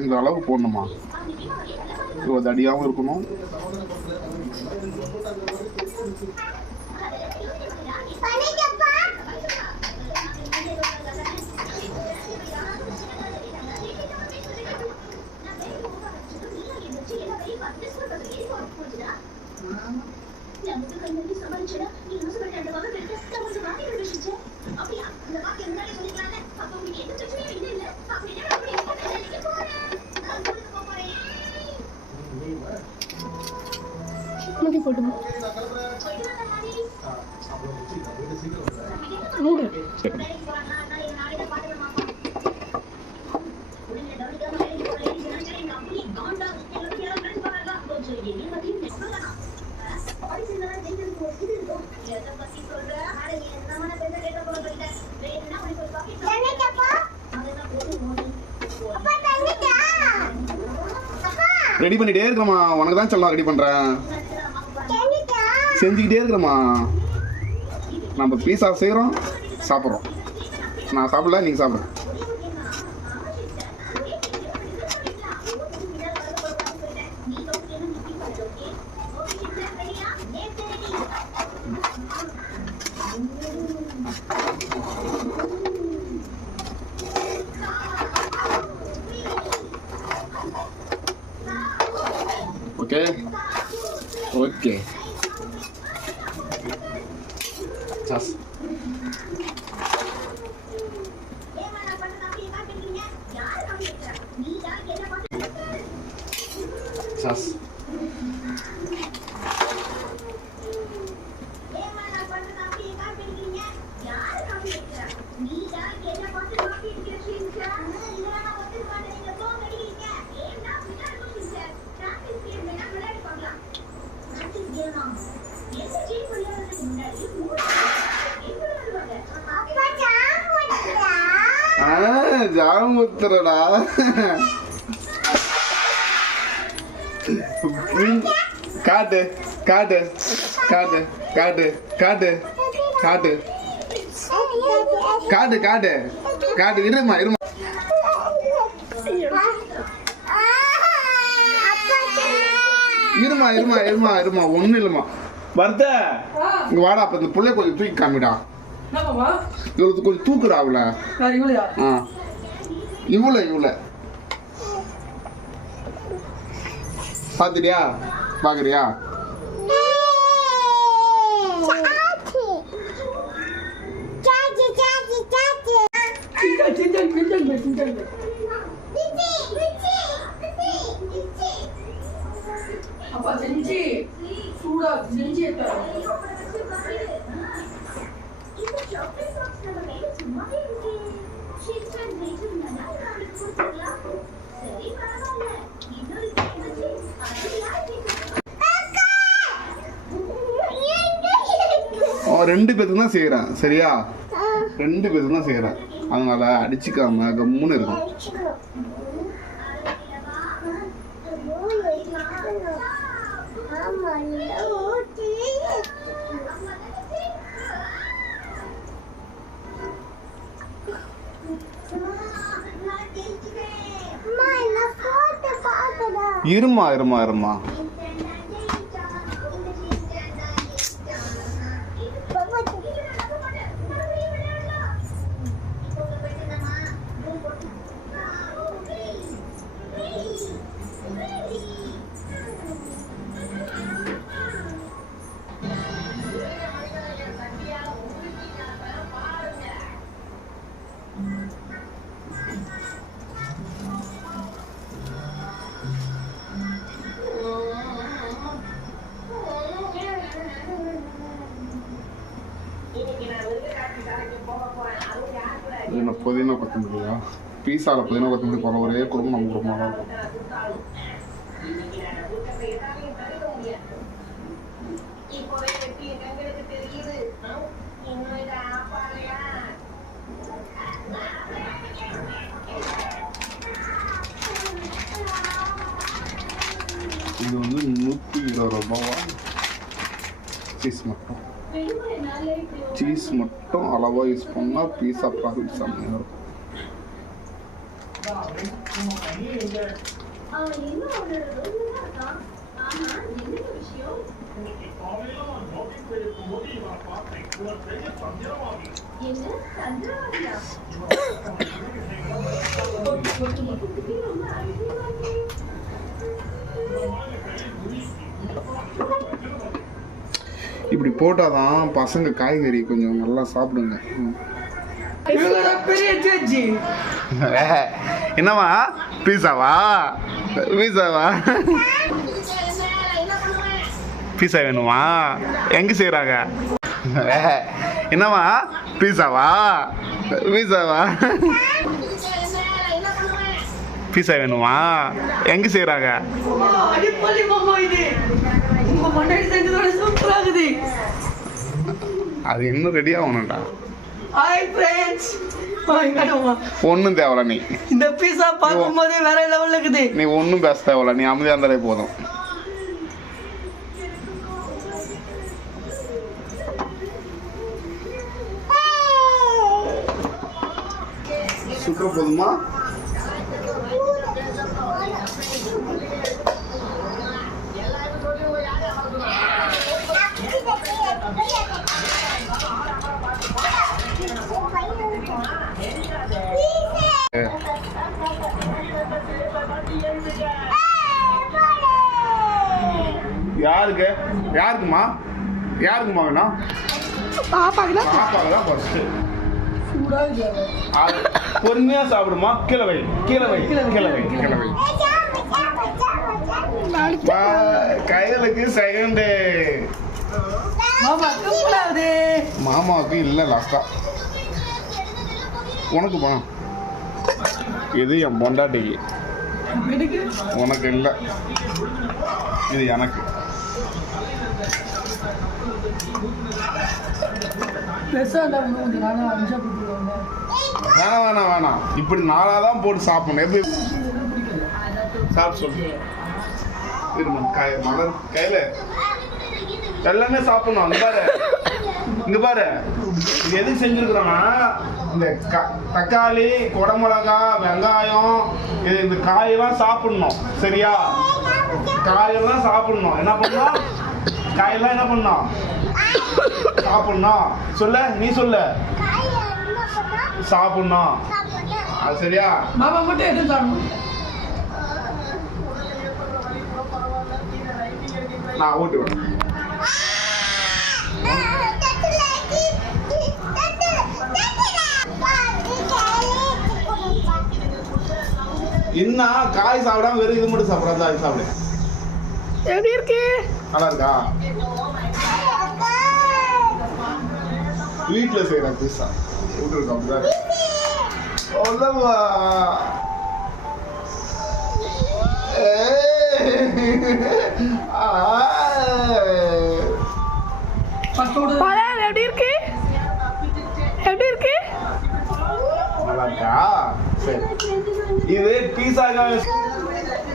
இந்த அளவு போடணுமா? இது அடியாகவும் இருக்கணும். ரெடி பண்ணிட்டே இருக்கமா, உனக்கு தான் சொல்லலாம். ரெடி பண்றேன், செஞ்சுக்கிட்டே இருக்கிறமா. நம்ம பீஸா செய்கிறோம், சாப்பிட்றோம். நான் சாப்பிடல, நீங்க சாப்பிடுங்க. Okay okay sauce. சாஸ் ஜாமுத்திரடா. காட்டு காட்டு காட்டு காட்டு காட்டு காட்டு காட்டு காட்டு காட்டு. இருமா இருமா. இருமா இருமா இருமா இருமா. ஒன்றும் இல்லைம்மா. வருத இங்க வாடா. அப்ப இந்த பிள்ளை கொஞ்சம் தூக்கி காமிடா. இவ்வளவு கொஞ்சம் தூக்குடா. அவள இவ்வளோ பாத்துட்டியா? பாக்குறியா? அப்பா செஞ்சு சூடா செஞ்சு ரெண்டு பேருக்கு தான் செய்யறேன். சரியா? ரெண்டு பேருக்கு தான் செய்யறேன். அதனால அடிச்சுக்காம கம்முன்னு இருக்கும். இருமா இருமா இருமா. புதினா கொத்தமல்லியா? பீஸாவில் புதினா கொத்தமல்லி போகிற ஒரே குடும்பம் நம்ம குடும்பமாக தான் இருக்கும். இது வந்து 120 ரூபாவா? சீஸ் மட்டும் அளவாக யூஸ் பண்ணால் பீஸா ப்ராஃபிட் செம்மையாக இருக்கும். இப்படி போட்டாதான் பசங்க காய்கறி கொஞ்சம் நல்லா சாப்பிடுங்க. என்னவா பீஸாவா? பீஸா வேணுமா? எங்க செய்யறாங்க? என்னவா பீஸாவா? பீஸா வேணுமா? எங்க செய்யறாங்க? அது இன்னும் ரெடி ஆகணும்டா. ஒன்றும் தேவையில்ல. நீ இந்த பீஸா பார்க்கும்போதே வேற லெவல்ல இருக்குது. நீ ஒன்றும் பேச தேவையில்ல. நீ அமைதியாக இருந்தாலே போதும். சுற்ற போதுமா? யாருக்குமா வேணும்? பாப்பாக்கு தான் ஃபர்ஸ்ட். பொறுமையா சாப்பிடுமா. கீழே வை. கைகளுக்கு செகண்ட். மாமாவுக்கு இல்லை லாஸ்டா. உனக்கு பணம் இது என் பொண்டாட்டிக்கு. உனக்கு இல்லை, இது எனக்கு. வேணாம். இப்படி நாளாதான் போட்டு சாப்பிடணும். எப்படி சாப்பிட்டு சொல்லு. மலர் கையில எல்லாமே சாப்பிடணும். இங்க பாரு இது எதுக்கு செஞ்சிருக்கிறோம்னா, இந்த தக்காளி, குடமிளகா, வெங்காயம், இந்த காயெல்லாம் சாப்பிடணும். சரியா? காயெல்லாம் சாப்பிடணும். என்ன பண்ணணும்? காயெல்லாம் என்ன பண்ணணும்? சாப்பிடணும். சொல்ல, நீ சொல்ல. சாப்பிடணும். அது சரியா? மாமா மட்டும் எது சாப்பிடணும்? நான் ஊட்டி விடுறேன். இன்னும் காய் சாப்பிடாம வெறும் இது மட்டும் சாப்பிடாது. அது சாப்பிடு. எப்படி இருக்கு? நல்லா இருக்கா? வீட்டில் செய்யற பீஸா விட்டுருக்கோம். எப்படி இருக்கு? நல்லா இருக்கா? சரி. இது பீஸாக்காக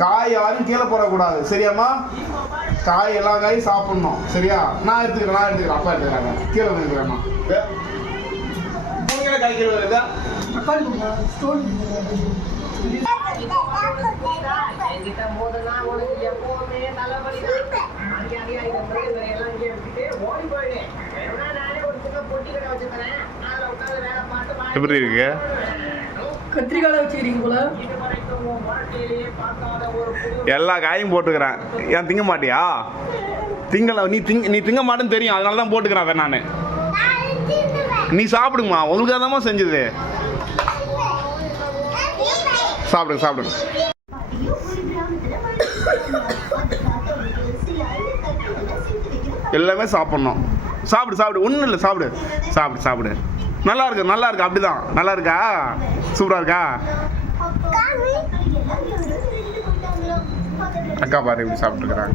காய் யாரும் கீழே போடக்கூடாது. சரியாம்மா? காய் எல்லா காயும் சாப்பிடணும். சரியா? நான் எடுத்துக்கிறேன். அப்பா எடுத்துக்கிறாங்க. கீழே வந்துக்கிறேம்மா. காய் கீழே வருதா? எப்படி இருக்கு? கத்திரிக்காய் வச்சுக்கிறீங்க போல. எல்லா காயும் போட்டுக்கிறேன். ஏன் திங்க மாட்டியா? திங்கல. நீ திங்க மாட்டேன்னு தெரியும், அதனால தான் போட்டுக்கிறேன். அதை நான் நீ சாப்பிடுமா. உங்களுக்காக தான் செஞ்சது. சாப்பிடுங்க. எல்லாமே சாப்பிடணும். சாப்பிடு. ஒன்றும் இல்லை. சாப்பிடு. நல்லா இருக்கு. அப்படிதான். நல்லா இருக்கா? சூப்பரா இருக்கா? அக்கா பாரு இப்படி சாப்பிட்டுருக்குறாங்க.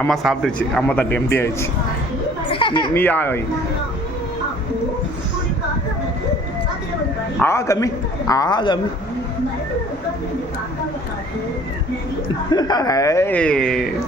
அம்மா சாப்பிட்டுச்சு. அம்மா தட்டு எம்டி ஆயிடுச்சு. நீ கம்மி. ஏய்